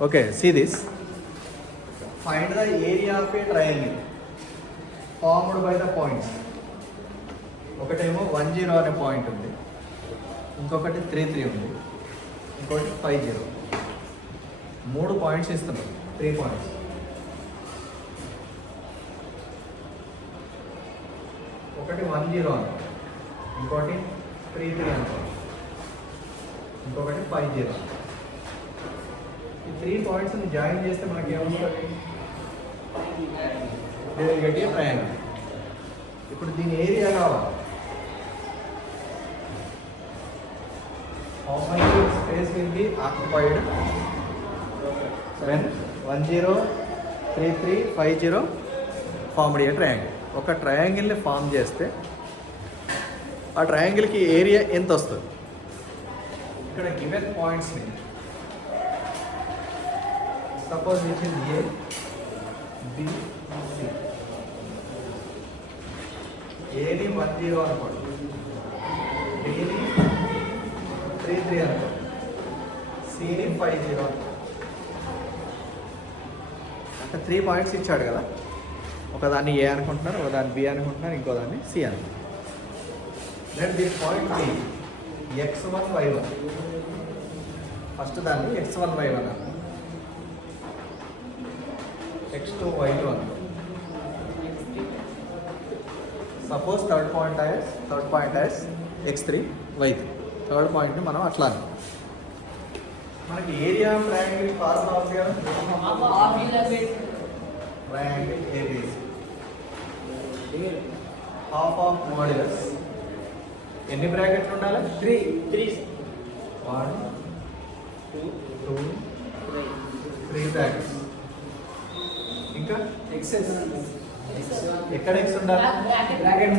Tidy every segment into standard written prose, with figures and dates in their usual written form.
Okay, see this. Find the area of a triangle formed by the points. ఒకటేమో 10 అనే పాయింట్ ఉంది, ఇంకొకటి 33 ఉంది, ఇంకొకటి 50. 3 పాయింట్స్ ఇస్తున్నాం, 3 పాయింట్స్. ఒకటి 10 అనుకో, ఇంకోటి 33 అనుకో, ఇంకొకటి 50. ఈ 3 పాయింట్స్ని జాయిన్ చేస్తే మనకి ఏమవుతుంది? గట్టిగా ట్రయాంగిల్. ఇప్పుడు దీని ఏరియా కావాలి. How much space will be occupied when 10, 33, 50 formed a triangle? ఒక ట్రయాంగిల్ని ఫామ్ చేస్తే ఆ ట్రయాంగిల్కి ఏరియా ఎంత వస్తుంది? ఇక్కడ గివెన్ పాయింట్స్ని suppose which is A B C. ఏని 10 అనుకోండి, బిని 33 అనుకోండి, సిని 50 అనుకోండి. అంటే 3 పాయింట్స్ ఇచ్చాడు కదా, ఒకదాన్ని ఏ అనుకుంటున్నారు, ఒకదాన్ని బి అనుకుంటున్నారు, ఇంకో దాన్ని సి అనుకుంటున్నారు. Let this point be x1 y1. First దాన్ని x1 y1 అన్నారు, x2 y2 అనుకో. Suppose third point as x3 y3. Third పాయింట్ని మనం అట్లా అనుకో. మనకి ఏరియా ట్రయాంగిల్ ఫార్ములా ఉంది కదా, triangle ABC. Half of modulus ఎన్ని బ్రాకెట్లు ఉండాలి? 3. 1 2 3 బ్రాకెట్స్. ఇంకా ఎక్కడ x ఉండాలి? బ్రాకెట్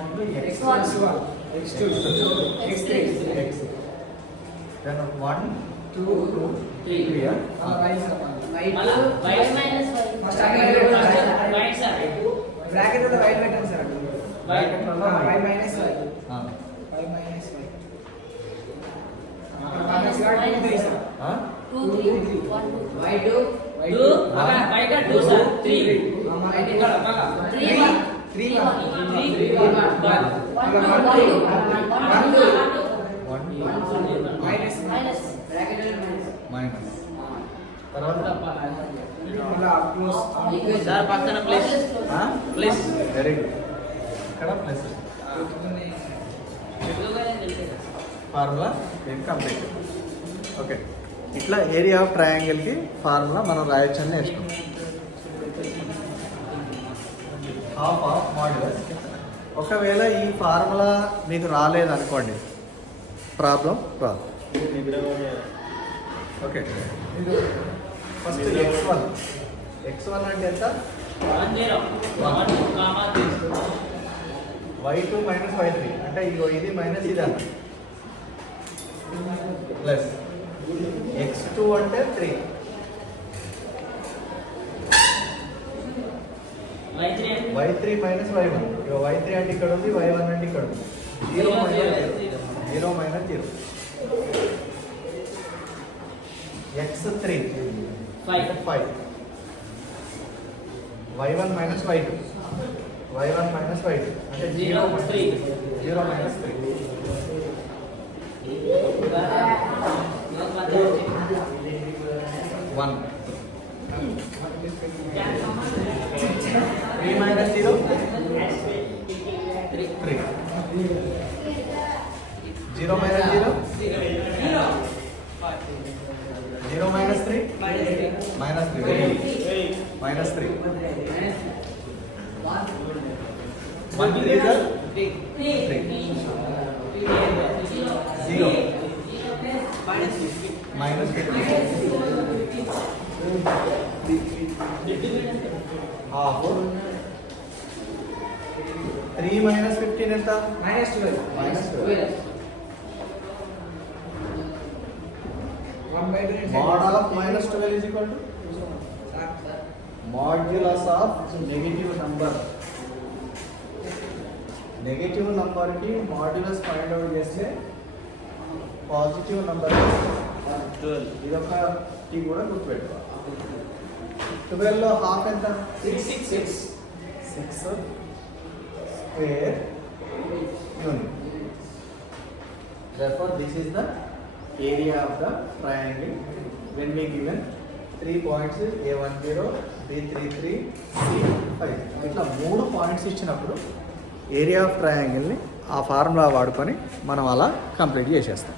ముందు x1 x2 x3 x. then 1 2 3 here bracket లో y పెట్టండి సార్. బ్రాకెట్ లో y minus y. y minus y. minus y 2 3 sir. 2 3 1 2 y2 2 y का 2 sir 3 3 మైనస్. తర్వాత సార్ పక్కన ప్లేస్ ప్లేస్ వెరీ గుడ్. ఇక్కడ ప్లస్. Formula complete. ఓకే, ఇట్లా ఏరియా ఆఫ్ ట్రయాంగిల్కి ఫార్ములా మనం రాయొచ్చని నేర్చుకున్నాం. Half of modulus. ఒకవేళ ఈ ఫార్ములా మీకు రాలేదనుకోండి, ప్రాబ్లం రాదు. ఓకే, ఫస్ట్ x1 అంటే ఎంత? 1 y2 మైనస్ y3 అంటే ఇగో ఇది మైనస్ ఇది అన్న, ప్లస్ x2 అంటే 3 y3 మైనస్ y1. ఇగో y3 అంటే ఇక్కడ ఉంది, y1 అంటే ఇక్కడ ఉంది. 0 మైనస్ 0 x3 5 y1 మైనస్ y2 అంటే 0 మైనస్ 3. One. 3 minus 0? 3. 0 minus 0? 0 minus 3? Minus 3. Minus 3. 1 3 is 3. 0. Minus 50. Half. 3 minus 15 ఎంత? minus 12. Minus 12. 1 by 2 Mod of minus 12 is equal to modulus of negative number. Negative నంబర్కి మాడ్యులస్ ఫైండ్ అవుట్ చేస్తే పాజిటివ్ నంబర్ ఇది ఒక టీ కూడా గుర్తుపెట్టుకో. 12లో హాఫ్ ఎంత? 6 square unit. Therefore, this is the area of the triangle when we given 3 points A10, B33, C5. ఇట్లా 3 పాయింట్స్ ఇచ్చినప్పుడు ఏరియా ఆఫ్ ట్రయాంగిల్ని ఆ ఫార్ములా వాడుకొని మనం అలా కంప్లీట్ చేసేస్తాం.